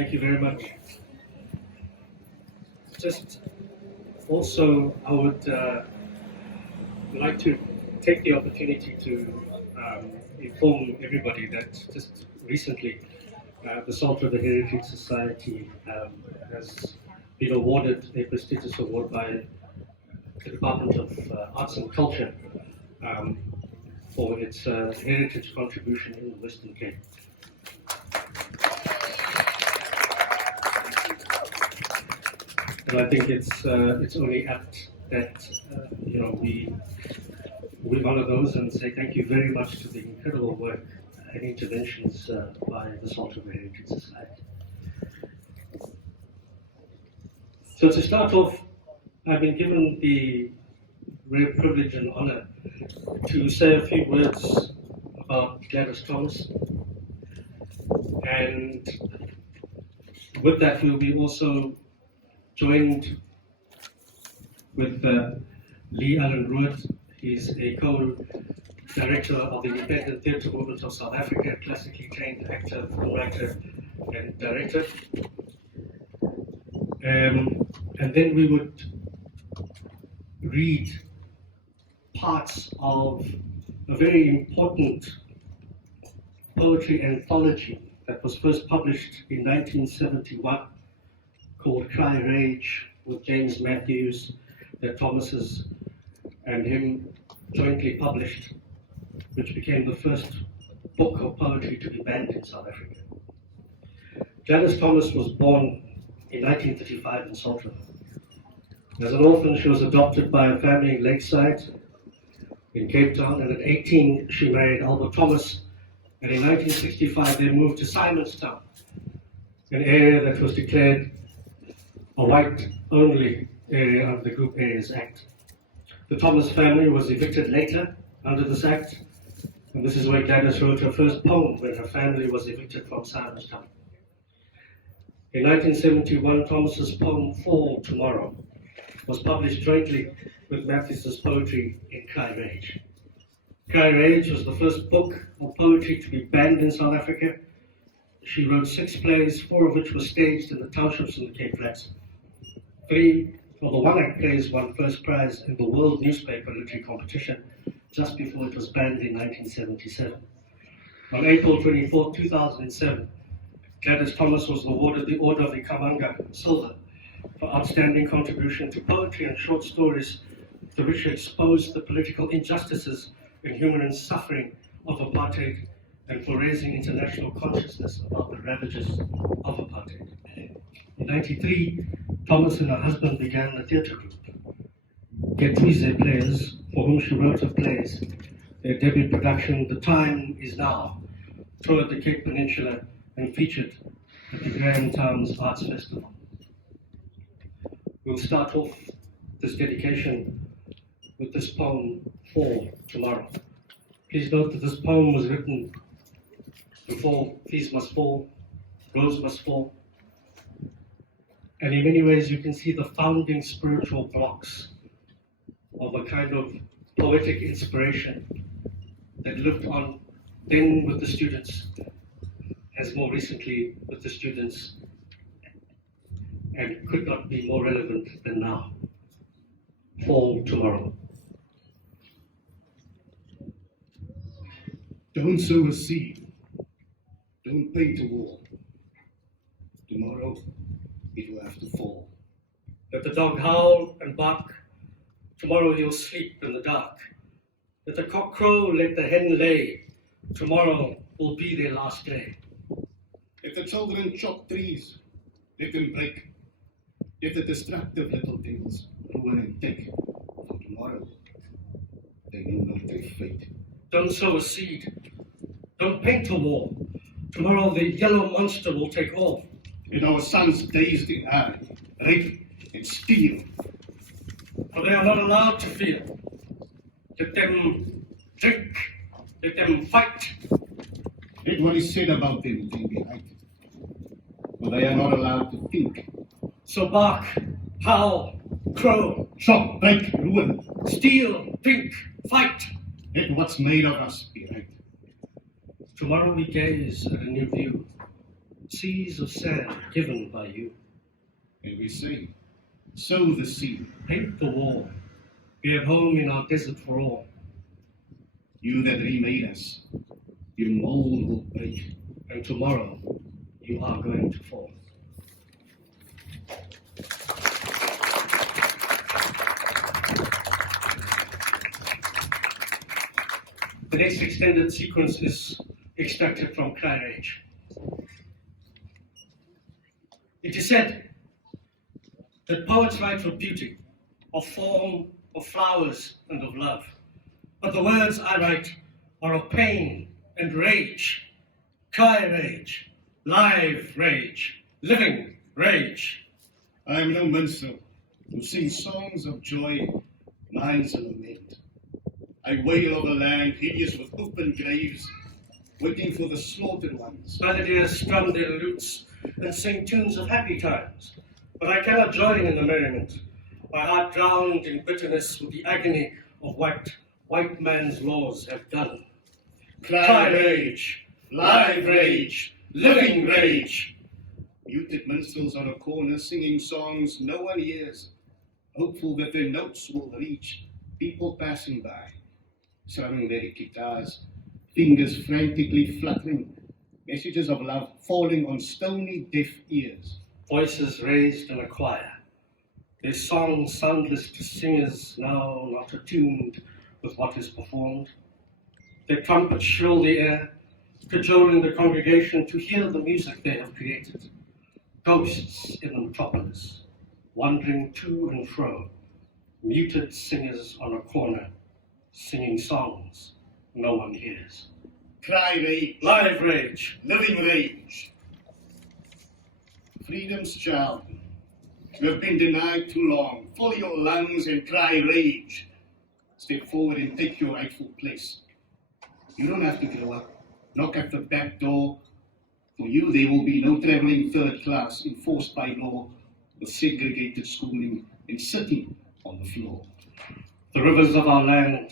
Thank you very much. Just also, I would like to take the opportunity to inform everybody that just recently the Salt River Heritage Society has been awarded a prestigious award by the Department of Arts and Culture for its heritage contribution in the Western Cape. And I think it's only apt that we honor those and say thank you very much to the incredible work and interventions by the Salt River Heritage Society. So to start off, I've been given the rare privilege and honor to say a few words about Gladys Thomas, and with that we'll be also joined with Lee Allen Roodt. He's a co-director of the Independent Theatre Movement of South Africa, classically trained actor, writer, and director. And then we would read parts of a very important poetry anthology that was first published in 1971 called Cry Rage, with James Matthews, that Thomas's and him jointly published, which became the first book of poetry to be banned in South Africa. Gladys Thomas was born in 1935 in Salt River. As an orphan, she was adopted by a family in Lakeside in Cape Town, and at 18 she married Albert Thomas, and in 1965 they moved to Simonstown, an area that was declared a white-only area under the Group Areas Act. The Thomas family was evicted later under this act, and this is where Gladys wrote her first poem when her family was evicted from Simonstown. In 1971, Thomas's poem Fall Tomorrow was published jointly with Matthews's poetry in Cry Rage. Cry Rage was the first book of poetry to be banned in South Africa. She wrote 6 plays, 4 of which were staged in the townships in the Cape Flats. 3 of the one-act plays won first prize in the World Newspaper Literary Competition just before it was banned in 1977. On April 24, 2007, Gladys Thomas was awarded the Order of the Kamanga Silver for outstanding contribution to poetry and short stories through which she exposed the political injustices and human suffering of apartheid, and for raising international consciousness about the ravages of apartheid. In 1993, Thomas and her husband began a theatre group, Getwize Players, for whom she wrote her plays. Their debut production, The Time Is Now, toured the Cape Peninsula and featured at the Grand Towns Arts Festival. We'll start off this dedication with this poem, Fall Tomorrow. Please note that this poem was written before Fees Must Fall, Rose Must Fall, and in many ways you can see the founding spiritual blocks of a kind of poetic inspiration that lived on then with the students, as more recently with the students, and could not be more relevant than now. Fall Tomorrow. Don't sow a seed. Don't paint a wall. Tomorrow it will have to fall. Let the dog howl and bark. Tomorrow he'll sleep in the dark. Let the cock crow, let the hen lay. Tomorrow will be their last day. Let the children chop trees. Let them break. Let the destructive little things ruin and take. For tomorrow they know not their fate. Don't sow a seed. Don't paint a wall. Tomorrow the yellow monster will take all. Let our sons daze the eye, rape and steal. For they are not allowed to feel. Let them drink. Let them fight. Let what is said about them be right. For they are not allowed to think. So bark, howl, crow, Chop, break, ruin. steal, drink, fight. Let what's made of us be right. Tomorrow we gaze at a new view. seas of sand given by you. And we say, sow the seed. Paint the wall, be at home in our desert for all. You that remade us, your mold will break. And tomorrow you are going to fall. The next extended sequence is extracted from Couvert. It is said that poets write for beauty, of form, of flowers, and of love. But the words I write are of pain and rage. Courage, live rage, living rage. I am no minstrel who sings songs of joy, mine's a lament. I wail of a land hideous with open graves, waiting for the slaughtered ones. Melodies strum their lutes and sing tunes of happy times, but I cannot join in the merriment. My heart drowned in bitterness with the agony of what white man's laws have done. Cry rage, live rage, living rage. Muted minstrels on a corner singing songs no one hears, hopeful that their notes will reach people passing by, strumming their guitars, fingers frantically fluttering, messages of love falling on stony deaf ears. Voices raised in a choir, their songs soundless to singers now not attuned with what is performed. Their trumpets shrill the air, cajoling the congregation to hear the music they have created. Ghosts in the metropolis, wandering to and fro, muted singers on a corner, singing songs no one hears. Cry rage, Live rage, living rage. Freedom's child, you have been denied too long. Fill your lungs and cry rage. Step forward and take your rightful place. You don't have to grow up. Knock at the back door. For you, there will be no traveling third class enforced by law with segregated schooling and sitting on the floor. the rivers of our land,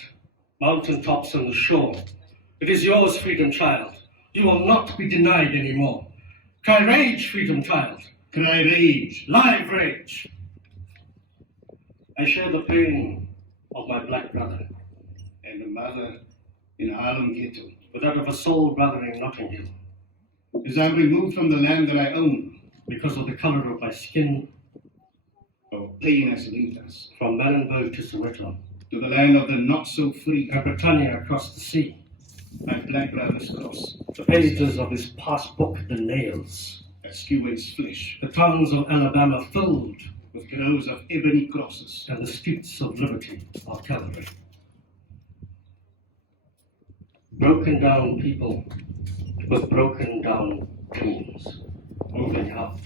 mountain tops and the shore. It is yours, freedom child. You will not be denied anymore. Cry rage, freedom child. Cry rage. Live rage. I share the pain of my black brother, And a mother in Harlem ghetto. but that of a soul brother in Notting Hill, As I'm removed from the land that I own, because of the color of my skin, or pain has linked us, from Manenberg to Soweto, to the land of the not-so-free, and Britannia across the sea. my black brother's cross, The pages of his passbook, the nails. as skewer's flesh, The towns of Alabama filled, with groves of ebony crosses. and the streets of liberty are Calvary. Broken down people with broken down dreams, moving out.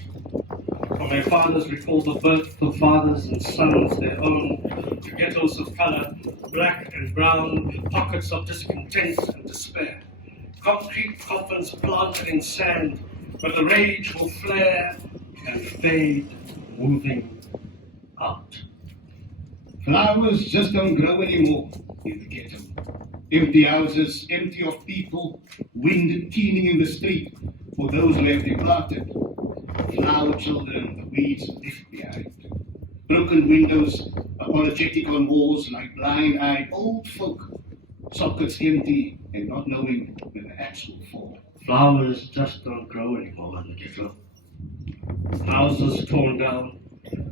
From their fathers recall the birth of fathers and sons their own, to ghettos of color, black and brown, pockets of discontent and despair. Concrete coffins planted in sand, where the rage will flare and fade, moving out. Flowers just don't grow anymore in the ghetto. Empty houses, empty of people, wind teeming in the street for those who have departed. Flower children, the weeds left behind. Broken windows, apologetic on walls like blind-eyed old folk. Sockets empty and not knowing when the axe will fall. Flowers just don't grow anymore in the ghetto. Houses torn down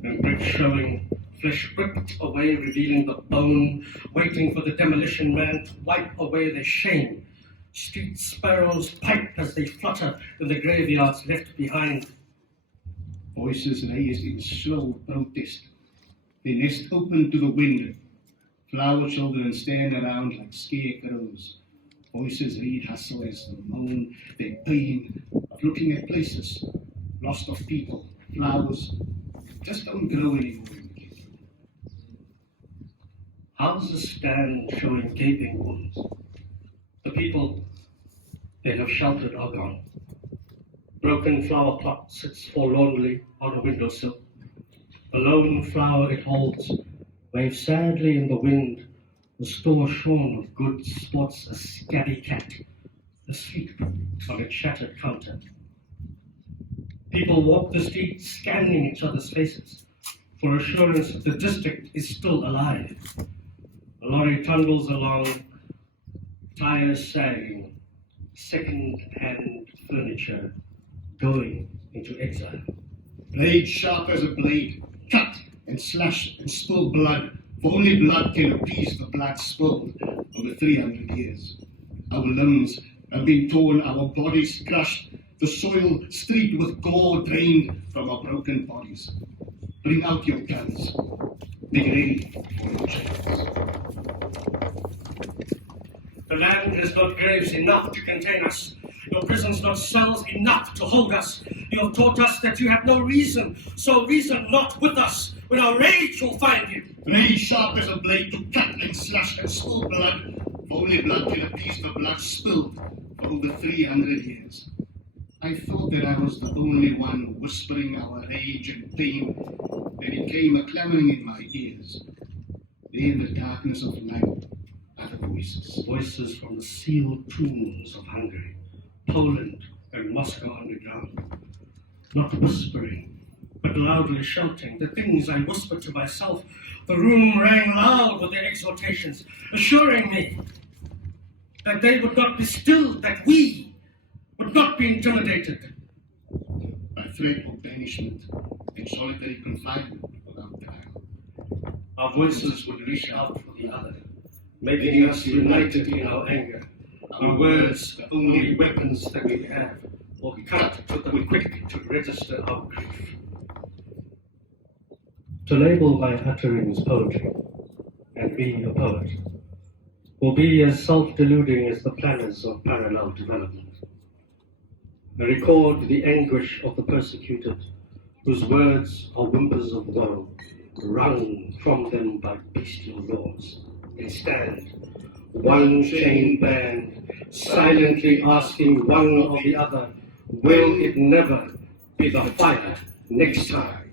and bricks showing, flesh ripped away, revealing the bone, waiting for the demolition man to wipe away their shame. Street sparrows pipe as they flutter in the graveyards left behind. Voices raised in slow protest. Their nest open to the wind. Flower children stand around like scarecrows. Voices read hustle as they moan their pain of looking at places lost of people. Flowers just don't grow anymore in the ghetto. Houses stand showing gaping wounds. The people they have sheltered are gone. Broken flower pot sits forlornly on a windowsill. The lone flower it holds waves sadly in the wind. The store shorn of goods sports a scabby cat, asleep on its shattered counter. People walk the streets scanning each other's faces for assurance that the district is still alive. A lorry trundles along, tires sagging, second-hand furniture going into exile. Blade sharp as a blade, cut and slash and spill blood, for only blood can appease the blood spilled over 300 years. Our limbs have been torn, our bodies crushed, the soil streaked with gore drained from our broken bodies. Bring out your guns. Be ready for your chance. The land is not graves enough to contain us. Your prisons not cells enough to hold us. You have taught us that you have no reason, so reason not with us when our rage will find you. Blade sharp as a blade to cut and slash and spill blood, for only blood can appease the blood spilled for over 300 years. I thought that I was the only one whispering our rage and pain. There became a clamoring in my ears. There in the darkness of night, other voices. Voices from the sealed tombs of Hungary, Poland, and Moscow underground. Not whispering, but loudly shouting the things I whispered to myself. The room rang loud with their exhortations, assuring me that they would not be still, that we would not be intimidated. By threat of banishment and solitary confinement without trial. Our voices would reach out for the other, making us united in our anger. Our words, the only weapons that we have, will cut to them quick to register our grief. To label my utterings poetry and be a poet will be as self-deluding as the planners of parallel development. I record the anguish of the persecuted, whose words are whimpers of woe, wrung from them by bestial laws. They stand, one chain band, silently asking one of the other, will it never be the fire next time?